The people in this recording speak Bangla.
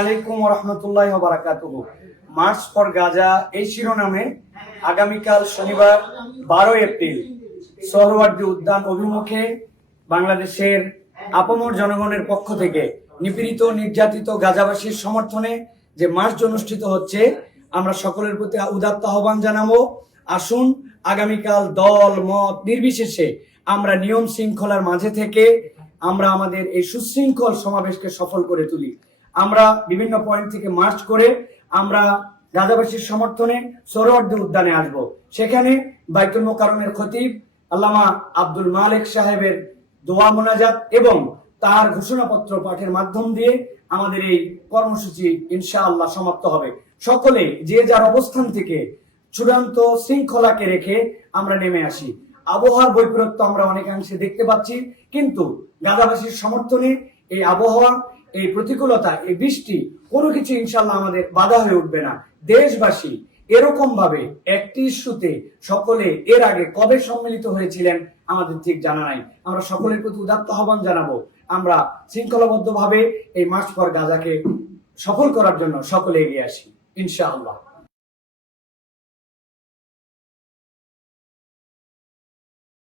আলাইকুম রহমতুল্লাহ বারাকাতুহু। মার্চ ফর গাজা এই শিরোনামে আগামীকাল শনিবার 12 এপ্রিল সোহরাওয়ার্দী উদ্যান অভিমুখে বাংলাদেশের আপামর জনগণের পক্ষ থেকে নিপীড়িত নির্যাতিত গাজাবাসীর সমর্থনে যে মার্চ অনুষ্ঠিত হচ্ছে, আমরা সকলের প্রতি উদাত্ত আহ্বান জানাবো। আসুন আগামীকাল দল মত নির্বিশেষে আমরা নিয়ম শৃঙ্খলার মাঝে থেকে আমরা আমাদের এই সুশৃঙ্খল সমাবেশকে সফল করে তুলি। আমরা বিভিন্ন পয়েন্ট থেকে মার্চ করে আমরা গাজাবাসীর সমর্থনে সোহরাওয়ার্দী উদ্যানে আসব। সেখানে বাইতুল মোকাররমের খতিব আল্লামা আব্দুল মালেক সাহেবের দোয়া মোনাজাত এবং তার ঘোষণাপত্র পাঠের মাধ্যম দিয়ে আমাদের এই কর্মসূচি ইনশাআল্লাহ সমাপ্ত হবে। সকলে যে যার অবস্থান থেকে চূড়ান্ত শৃঙ্খলাকে রেখে আমরা নেমে আসি। আবহাওয়ার বৈপরীত্য আমরা অনেকাংশে দেখতে পাচ্ছি, কিন্তু গাজাবাসীর সমর্থনে এই আবহাওয়া, এই প্রতিকূলতা, এই বৃষ্টি কোনো কিছু ইনশাল্লাহ আমাদের বাধা হয়ে উঠবে না। দেশবাসী এরকম ভাবে একটি ইস্যুতে সকলে এর আগে কবে সম্মিলিত হয়েছিলেন আমাদের ঠিক জানা নাই। আমরা সকলের প্রতি উদাত্ত আহ্বান জানাবো, আমরা শৃঙ্খলাবদ্ধ ভাবে এই মার্চ ফর গাজাকে সফল করার জন্য সকলে এগিয়ে আসি ইনশাআল্লাহ।